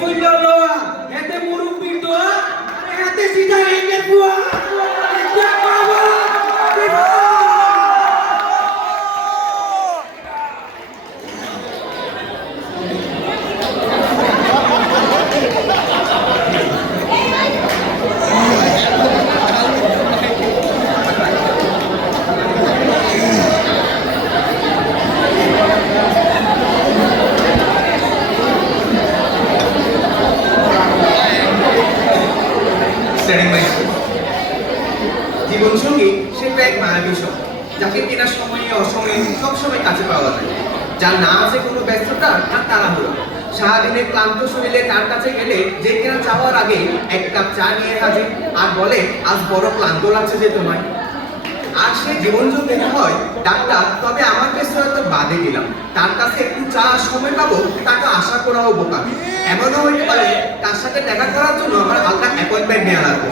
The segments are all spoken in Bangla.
কইল লওয়া এতে মুরুব্বির দোয়া আরে হাতে সিধা এনে বুয়া যা বাবা স্টাডিং মাই জীবন সঙ্গী সেটা এক মায়াবী শব্দ যাকে কিনা সময়ে অসময়ে সবসময় কাছে পাওয়া যায়। যার না আছে কোনো ব্যস্ততা, আর তাড়াহুড়ো। সারাদিনের ক্লান্ত শরীরে তার কাছে গেলে যে কিনা চাওয়ার আগে এক কাপ চা নিয়ে হাজির, আর বলে, আজ বড় ক্লান্ত লাগছে যে তোমায়। আর সে জীবন যদি হয়, ডাক্তার, তবে আমার কাছে হয়তো বাদে দিলাম। তার কাছে একটু চা সময় পাবো, তাকে আশা করাও বোকা এমনও হতে পারে, তার সাথে দেখা করার জন্য আমার আলাদা অ্যাপয়েন্টমেন্ট নেওয়া লাগবে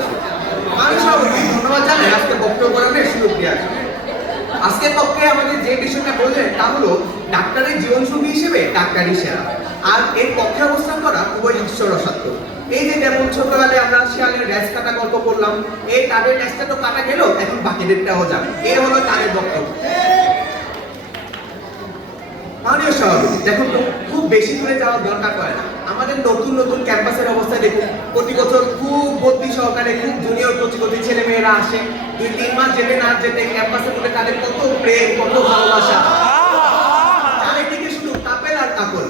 আজকে পক্ষে আমাদের যে বিষয়টা বললেন, তা হলো ডাক্তারের হিসেবে ডাক্তারই সেরা। আর এর পক্ষে অবস্থান করা খুবই এই যে যেমন ছোটবেলায় আমরা শিয়ালের কাটা গল্প করলাম, এই তাদের তো কাটা গেল এখন বাকিদেরটাও যাবে এ হলো তাদের বক্তব্য। মাননীয় সভাপতি, দেখুন, খুব বেশি দূরে যাওয়ার দরকার পড়ে না। আমাদের নতুন নতুন ক্যাম্পাসের অবস্থা দেখুন। প্রতি বছর সহকারে খুব জুনিয়র কচি ছেলে মেয়েরা আসে। দুই, তিন মাস যেতে না যেতে ক্যাম্পাসের মধ্যে তাদের কত প্রেম, কত ভালোবাসা। চারিদিকে শুধু কাপেল আর কাপল।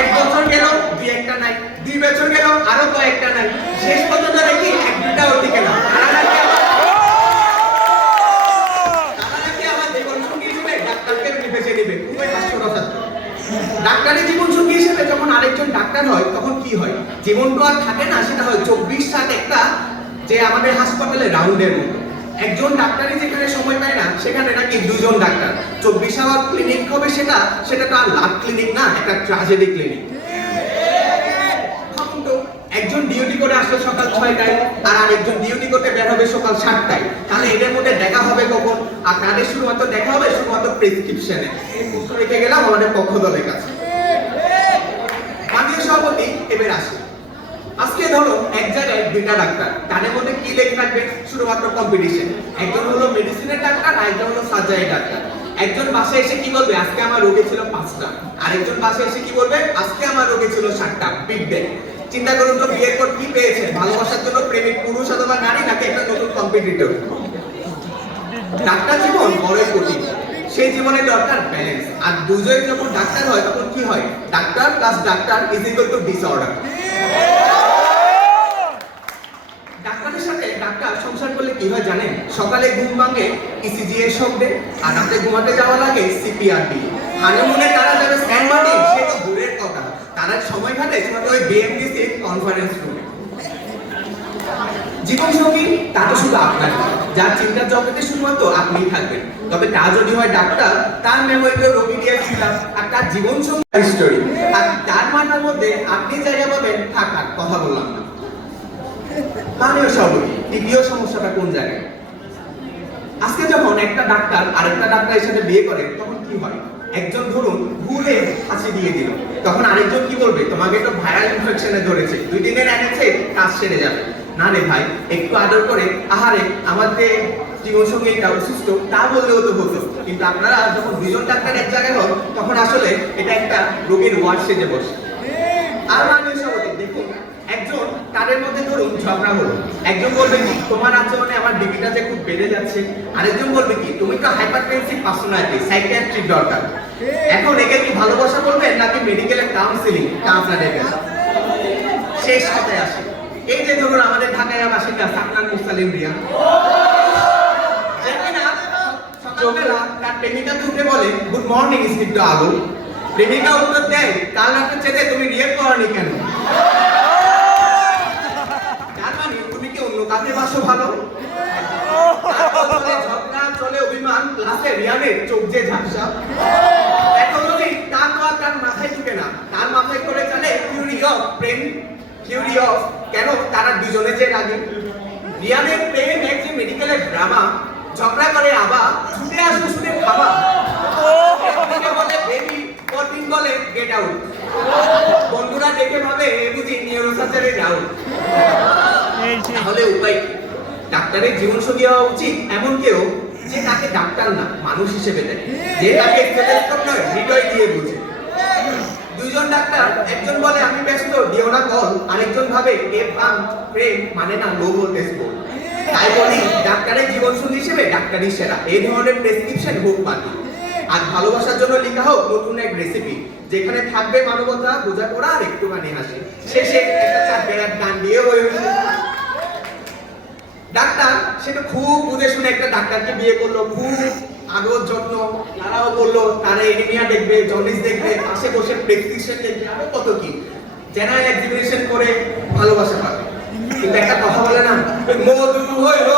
এক বছর গেল, দুই একটা নাই। দুই বছর গেল, আরও কয়েকটা নাই। শেষ পর্যন্ত দেখি এক দুটাও টিকে না নাকি নাকি ডাক্তারকে নেবে ডাক্তারের জীবন সঙ্গী হিসেবে যখন আরেকজন ডাক্তার হয়, তখন কি হয়? জীবন তো আর থাকে না, সেটা হয় চব্বিশ সাত একটা যে আমাদের হাসপাতালে রাউন্ডের মতো। একজন ডাক্তারই যেখানে সময় পায় না, সেখানে নাকি দুজন ডাক্তার। চব্বিশ আওয়ার ক্লিনিক হবে সেটা সেটা তো আর লাভ ক্লিনিক না, একটা ট্রাজেডি ক্লিনিক একজন ডিউটি করে আসলো সকাল ছয়টায়, আর আরেকজন ডিউটি করতে বের হবে সকাল সাতটায়। তাহলে এদের মধ্যে দেখা হবে কখন? আর তাদের শুধুমাত্র দেখা হবে, শুধুমাত্র প্রেসক্রিপশনে রেখে গেলাম আমাদের পক্ষ দলের কাছে। মাননীয় সভাপতি, এবার আসি। আজকে ধরো এক জায়গায় দুইটা ডাক্তার, তাদের মধ্যে কি লেগে থাকবে? শুধুমাত্র কম্পিটিশন একজন হলো মেডিসিনের ডাক্তার আর একজন হলো সার্জারি ডাক্তার। একজন বাসায় এসে কি বলবে? আজকে আমার রোগী ছিল পাঁচটা। আরেকজন বাসায় এসে কি বলবে? আজকে আমার রোগী ছিল সাতটা। বিগ ব্যাং চিন্তা করুন তো, বিয়ের পর কি পেয়েছে ভালোবাসার জন্য প্রেমিক পুরুষ অথবা নারী নাকি একটা নতুন কম্পিটিটর ডাক্তার জীবন বড়ই কঠিন। সেই জীবনে দরকার ব্যালেন্স আর দুজন যখন ডাক্তার হয়, তখন কি হয়? Doctor plus doctor is equal to disorder ডাক্তারের সাথে ডাক্তার সংসার করলে কি হয় জানেন? সকালে ঘুম ভাঙে ইসিজি এর শব্দে আর রাতে ঘুমাতে যাওয়া লাগে সিপিআর দিয়ে। হানিমুনে তারা যাবে সে তো দূরের কথা। তারা সময় কাটে শুধু ওই বিএমডিসি কনফারেন্স রুমে জীবন সঙ্গী তা তো শুধু আপনার। যার চিন্তার জগতে শুধুমাত্র আপনিই থাকবেন। তবে তা যদি হয় ডাক্তার, তার মেমোরিতে রোগী দিয়ে ফিলাম আর তার জীবন সঙ্গী স্টোরি আর তার মাথার মধ্যে আপনি জায়গা পাবেন থাকার কথা বললাম না। তৃতীয় সমস্যাটা কোন জায়গায়? আজকে যখন একটা ডাক্তার আরেকটা ডাক্তারের সাথে বিয়ে করে, তখন কি হয়? একজন ধরুন ভুলে ফাঁসি দিয়ে দিল। তখন আরেকজন কি বলবে? তোমাকে তো ভাইরাল ইনফেকশনে ধরেছে। দুই দিনের এনেছে কাজ সেরে যাবে। না রে ভাই, একটু আদর করে, আহারে আমাদের জীবন সঙ্গে এটা অসুস্থ, তা বললেও তো হতো। কিন্তু আপনারা যখন দুজন ডাক্তার এক জায়গায় হন, তখন আসলে এটা একটা রোগীর ওয়ার্ড সেজে বসে। আর দেখুন, একজন তাদের মধ্যে ধরুন ঝগড়া হলো। একজন বলবে কি, তোমার আচরণে আমার ডিবিটা যে খুব বেড়ে যাচ্ছে। আরেকজন বলবে কি, তুমি তো হাইপারটেনসিভ পার্সোনালিটি সাইকিয়াট্রিক দরকার। এখন একে কি ভালোবাসা বলবেন, নাকি মেডিকেলের কাউন্সিলিং কাউন্সিলার দেবেন শেষ কথায় আসে। এই যে ধরুন আমাদের ঢাকায় বাসিন্দা সাকনান মুসালিম রিয়া সকালবেলা তার প্রেমিকাকে উঠে বলে গুড মর্নিং স্নিগ্ধ আলো। প্রেমিকা উত্তর দেয় কাল রাতে চেতে তুমি রিয়েক্ট করনি কেন? তার মানে তুমি কি অন্য কাজে বাসো ভালো? চলে ঝগড়া চলে অভিমান ক্লাসে রিয়ানের চোখ যে ঝাপসা। এখন যদি তা তো আর তার মাথায় ঢুকে না তার মাথায় করে চলে অফ প্রেম অফ কেন তারা দুজনে যে রাগে রিয়ানের প্রেম এক যে মেডিকেলের ড্রামা ঝগড়া করে আবার ছুটে আসো শুনে খাবা বলে বেবি বলে গেট আউট বন্ধুরা দেখে ভাবে কর্মচারী রাউন্ড তাহলে উপায়? ডাক্তারের জীবনসঙ্গী হওয়া উচিত এমন কেউ যে তাকে ডাক্তার না, মানুষ হিসেবে দেখে যে তাকে নয়, হৃদয় দিয়ে বুঝে। দুইজন ডাক্তার, একজন বলে, আমি ব্যস্ত, দিও না কল। আরেকজন ভাবে, এ পাম, প্রেম মানে না লো ভোল্টেজ বোর্ড তাই বলি, ডাক্তারের জীবনসঙ্গী হিসেবে ডাক্তারই সেরা। এই ধরনের প্রেসক্রিপশন হোক বাকি আর ভালোবাসার জন্য লেখা হোক নতুন এক রেসিপি যেখানে থাকবে মানবতা বোঝাপড়া আর একটুখানি হাসি। শেষে একটা চার বেড়ার গান দিয়ে হয়ে ডাক্তার সেটা খুব বুঝে শুনে একটা ডাক্তারকে বিয়ে করল, খুব আদর যত্ন তারাও বলল, তারা এনিমিয়া দেখবে জন্ডিস দেখবে, পাশে বসে প্রেসক্রিপশন দেখবে, আরও কত কি? জেনারেল এক্সিবিশন করে ভালোবাসা পাবে। কিন্তু একটা কথা বলে না, মধু হইল